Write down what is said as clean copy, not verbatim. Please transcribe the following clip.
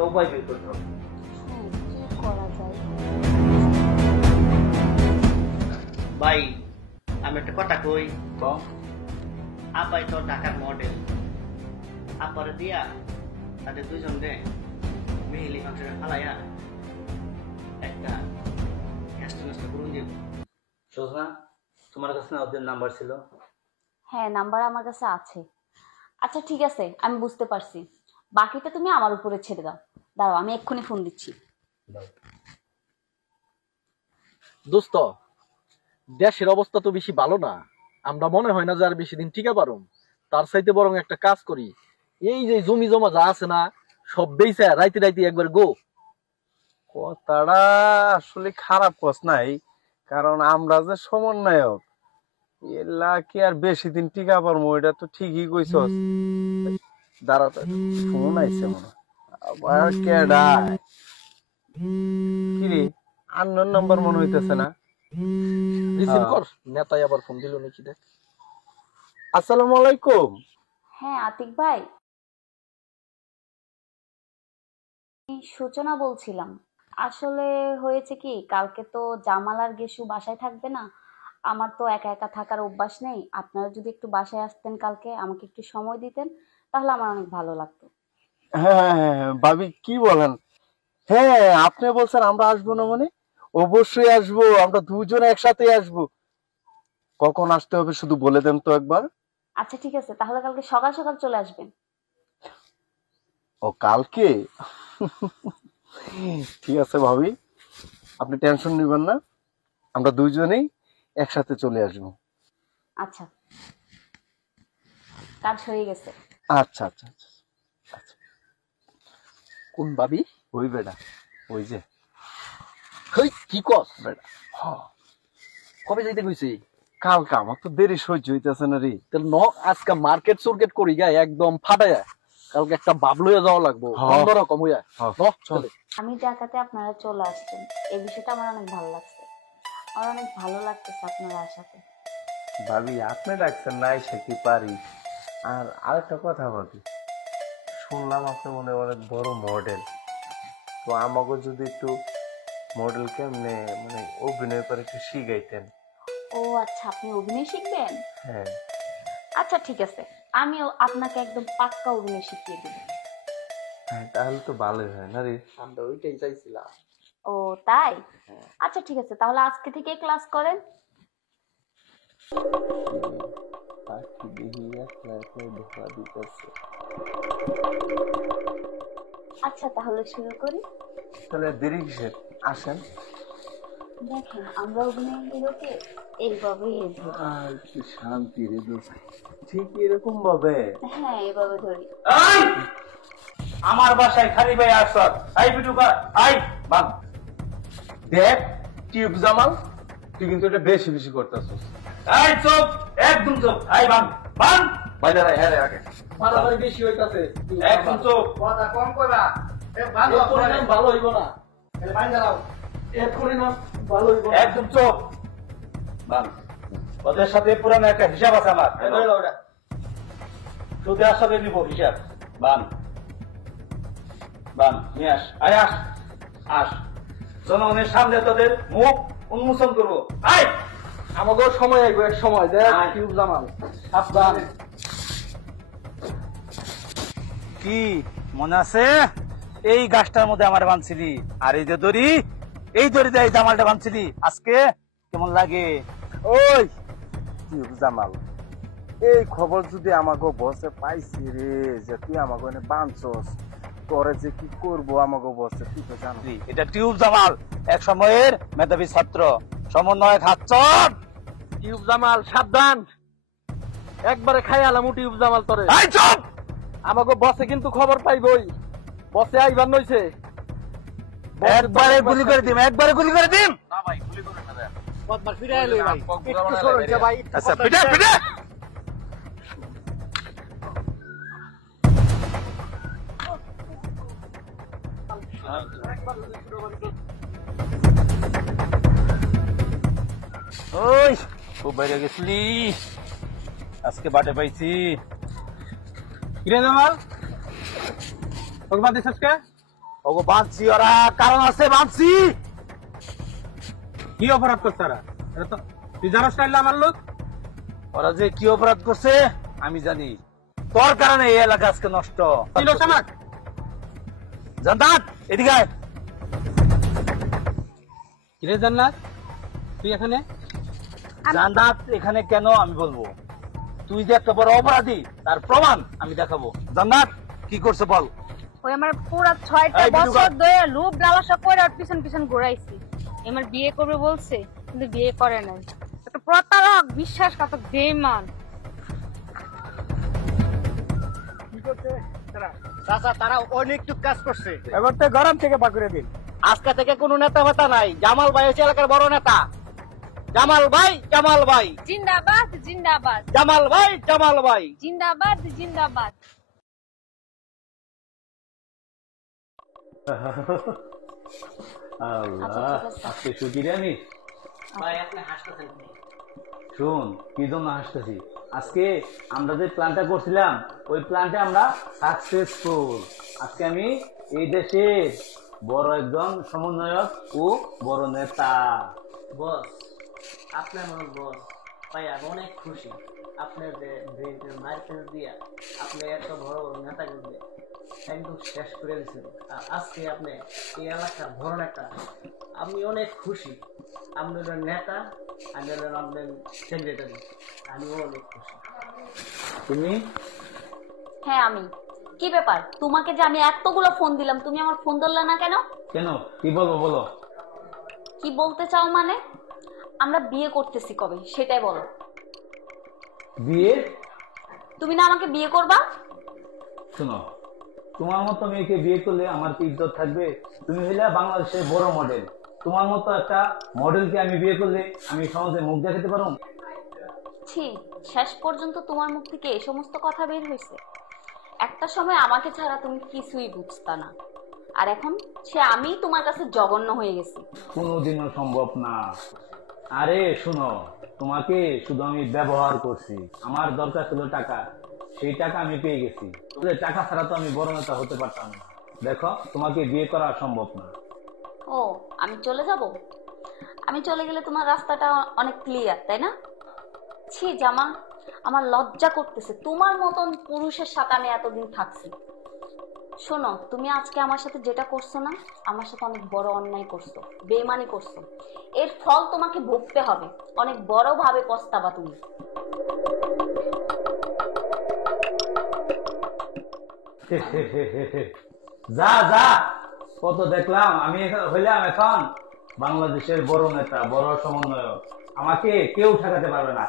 একটা উপায় বের করতে হবে। কি করা যায়? ভাই আমি একটা কথা কই, আপাই তো ঢাকার মডেল, আপারে দিয়া তাদের দুইজন রে মেহেলি ফাংশনে ফালাইয়া একটা ক্যাস্ট করুন যে। সোজনা, তোমার কাছে না ওদের নাম্বার ছিল? হ্যাঁ, নাম্বার আমার কাছে আছে। আচ্ছা ঠিক আছে, আমি বুঝতে পারছি। বাকিটা তুমি আমার উপরে ছেড়ে দাও। দাঁড়াও, আমি এক্ষুনি ফোন দিচ্ছি। দোস্ত, দেশের অবস্থা তো বেশি ভালো না। আমরা মনে হয় না যে আর বেশি দিন টিকা পারুম। তার চাইতে বরং একটা কাজ করি, এই যে জমি জমা যা আছে না সব বেচা রাইতে রাইতে একবার গো। কথাটা আসলে খারাপ কস নাই, কারণ আমরা যে সমন্বয়ক এলা কি আর বেশি দিন টিকা পারবো? এটা তো ঠিকই কইছস। দাঁড়াও, ফোন আইছে মনে হয়। আবার কেডায়? কি রে, আননোন নাম্বার মনে হইতেছে না? রিসিভ কর, নেতাই আবার ফোন দিল নাকি দেখ। আসসালামু আলাইকুম। হ্যাঁ আতিক ভাই, সূচনা বলছিলাম। আসলে হয়েছে কি, কালকে তো জামাল আর গেসু বাসায় থাকবে না। আমার তো একা একা থাকার অভ্যাস নেই। আপনারা যদি একটু বাসায় আসতেন কালকে, আমাকে একটু সময় দিতেন, তাহলে আমার অনেক ভালো লাগতো। হ্যাঁ হ্যাঁ ভাবি, কি বলেন? হ্যাঁ, আপনি বলছেন আমরা আসবো না মানে? অবশ্যই আসবো, আমরা দুজনে একসাথে আসবো। কখন আসতে হবে শুধু বলে দেন তো একবার। আচ্ছা ঠিক আছে, তাহলে কালকে সকাল সকাল চলে আসবেন। ও কালকে? ঠিক আছে ভাবি, আপনি টেনশন নেবেন না, আমরা দুইজনেই একসাথে চলে আসবো। আচ্ছা, কাজ হয়ে গেছে। আচ্ছা আচ্ছা আচ্ছা। কোন ভাবি? ওই বেটা, ওই যে। হই কি কস বেটা কবে যাইতে কইছি? কালকে, আমার তো দেরি সহ্য হইতেছে না রে। তাহলে ন আজকে মার্কেট সুরকেট করি গায় একদম ফাটায়া, কালকে একটা বাব লইয়া যাওয়া লাগবো অন্যরকম হইয়া। চল। আমি ঢাকাতে আপনারা চলে আসছেন, এই বিষয়টা আমার অনেক ভালো লাগছে। আমার অনেক ভালো লাগতেছে আপনারা আসাতে। ভাবি, আপনি ডাকছেন না, এসে কি পারি? আর আরেকটা কথা ভাবি, শুনলাম আপনি মনে অনেক বড় মডেল, তো আমাকে যদি একটু মডেল কেমনে মানে অভিনয় করে একটু শিখাইতেন। ও আচ্ছা, আপনি অভিনয় শিখবেন? হ্যাঁ। আচ্ছা ঠিক আছে, আমিও আপনাকে একদম পাক্কা অভিনয় শিখিয়ে দেব। হ্যাঁ, তাহলে তো ভালোই হয় না রে। আমরা ওইটাই চাইছিলাম। ও তাই? আচ্ছা ঠিক আছে, তাহলে আজকে থেকে ক্লাস করেন। পাখি দেখি একলা একলাই ধোকা দিতেছে। আচ্ছা তাহলে শুরু করি। তাহলে দেরি কিসের, আসেন। দেখেন, আমরা অভিনয় হিরোকে এইভাবেই ধরি। আর কি শান্তি রে দোস্ত, ঠিক এরকম ভাবে। হ্যাঁ, এইভাবে ধরি। আমার বাসায় খালি ভাই আসত, আই বিটু কর, আই বান। দেখ টিউব জামাল, তুই কিন্তু এটা বেশি বেশি করতেছিস। আই চুপ, একদম চুপ, আই বান বান। বাইরে হ্যাঁ আগে মারামারি বেশি হইতাছে। একদম চুপ, কথা কম কইবা, এ ভালো ভালো হইব না, এর বাইরে দাও। এরপরে না ভালো হইব না। একদম চুপ বান। ওদের সাথে পুরানো একটা হিসাব আছে আমার, সুদে আসলে নিব হিসাব। বান বান নিয়ে আস, আয় আস আস, জনগণের সামনে তোদের মুখ উন্মোচন করবো। আয় আমাকেও সময় আইব, এক সময় দেখ টিউব জামাল সাবধান। কি মনে আছে এই গাছটার মধ্যে আমার বাঁধছিলি, আর এই যে দড়ি, এই দড়ি দিয়ে এই জামালটা বাঁধছিলি, আজকে কেমন লাগে? ওই টিউব জামাল, এই খবর যদি আমাকে বসে পাইছি রে যে তুই আমাকে এনে বাঁধছস, তোরে যে কি করবো আমাকে বসে, তুই তো জানবি। এটা টিউব জামাল, এক সময়ের মেধাবী ছাত্র, সমন্বয়ক হাতচট। টিউব জামাল সাবধান, একবারে খাই আলাম টিউব জামাল তোরে। আই চুপ, আমাকে বসে কিন্তু খবর পাইবই, বসে আইবার নইছে। একবারে গুলি করে দিম, একবারে গুলি করে দিম। না ভাই, গুলি করে না দেখ। কতবার ফিরে এলো ভাই, একটু সরে ভাই। আচ্ছা পিটা পিটা। ওই খুব বাইরে গেছিলি, আজকে বাটে পাইছি। কিরে জামাল, তোকে বাদ দিছিস কে? ওগো বাঁধছি, ওরা কারণ আছে, বাঁধছি। কি অপরাধ করছে তারা? এটা তো তুই জানাস না আমার লোক। ওরা যে কি অপরাধ করছে আমি জানি, তোর কারণে এই এলাকা আজকে নষ্ট। ছিল সামাক জান্নাত এদিকে আয়। কিরে জান্নাত, তুই এখানে? জান্নাত এখানে কেন আমি বলবো, তুই যে একটা বড় অপরাধী তার প্রমাণ আমি দেখাবো। জান্নাত কি করছে বল। ওই আমার পুরা 6টা এই বিধবা। বছর ধরে লুপ লালসা করে ওর পিছন পিছন ঘুরাইছি। আমার বিয়ে করবে বলছে, কিন্তু বিয়ে করে নাই। একটা প্রতারক, বিশ্বাসঘাতক, বেঈমান। চাচা তারা অনেকটুক কাজ করছে। এবার তো গরম থেকে পাকুড়ে দিন। আজকে থেকে কোনো নেতা ফেতা নাই। জামাল ভাই হচ্ছে এলাকার বড় নেতা। জামাল ভাই, জামাল ভাই, জিন্দাবাদ জিন্দাবাদ জামাল ভাই, জামাল ভাই। জিন্দাবাদ জিন্দাবাদ। আচ্ছা, ঠিক আছে। আজকে ছুটি রে আমি। ভাই আপনি হাসতেছেন। শুন কি জন্য হাসতেছি, আজকে আমরা যে প্ল্যানটা করছিলাম ওই প্ল্যানটা আমরা সাকসেসফুল। আজকে আমি এই দেশের বড় একজন সমন্বয়ক ও বড় নেতা। বস, আপনার মনে বস ভাই আমি অনেক খুশি। আপনার মার্কেট দিয়া আপনি এত বড় বড় নেতা করবে একদম শেষ করে দিচ্ছেন। আর আজকে আপনি এই এলাকার বড় নেতা, আমি অনেক খুশি। আপনি হলেন নেতা, আমি হলেন আপনার সেক্রেটারি, আমিও অনেক খুশি। তুমি হ্যাঁ আমি। কি ব্যাপার, তোমাকে যে আমি এতগুলো ফোন দিলাম, তুমি আমার ফোন ধরলে না কেন? কেন, কি বলবো বলো। কি বলতে চাও মানে? আমরা বিয়ে করতেছি কবে সেটাই বলো। বিয়ে? তুমি না আমাকে বিয়ে করবা? শোনো, তোমার মতো মেয়েকে বিয়ে করলে আমার কি ইজ্জত থাকবে? তুমি হইলে বাংলাদেশের বড় মডেল, তোমার মতো একটা মডেলকে আমি বিয়ে করলে আমি সমাজে মুখ দেখাতে পারো? ছি, শেষ পর্যন্ত তোমার মুখ থেকে এই সমস্ত কথা বের হয়েছে। একটা সময় আমাকে ছাড়া তুমি কিছুই বুঝতা না, আর এখন সে আমি তোমার কাছে জঘন্য হয়ে গেছি। কোনোদিনও সম্ভব না। আরে শোনো, তোমাকে শুধু আমি ব্যবহার করছি। আমার দরকার ছিল টাকা, সেই টাকা আমি পেয়ে গেছি। তবে টাকা ছাড়া তো আমি বড় নেতা হতে পারতাম না। দেখো, তোমাকে বিয়ে করা সম্ভব না। ও, আমি চলে যাব? আমি চলে গেলে তোমার রাস্তাটা অনেক ক্লিয়ার, তাই না? ছি জামা, আমার লজ্জা করতেছে। তোমার মতন পুরুষের সাথে আমি এতদিন থাকছি। শোনো, তুমি আজকে আমার সাথে যেটা করছো না, আমার সাথে অনেক বড় অন্যায় করছো, বেইমানি করছো। এর ফল তোমাকে ভুগতে হবে। অনেক বড় ভাবে পস্তাবা তুমি। যা যা, কত দেখলাম। আমি হইলাম এখন বাংলাদেশের বড় নেতা, বড় সমন্বয়ক। আমাকে কেউ ঠেকাতে পারবে না।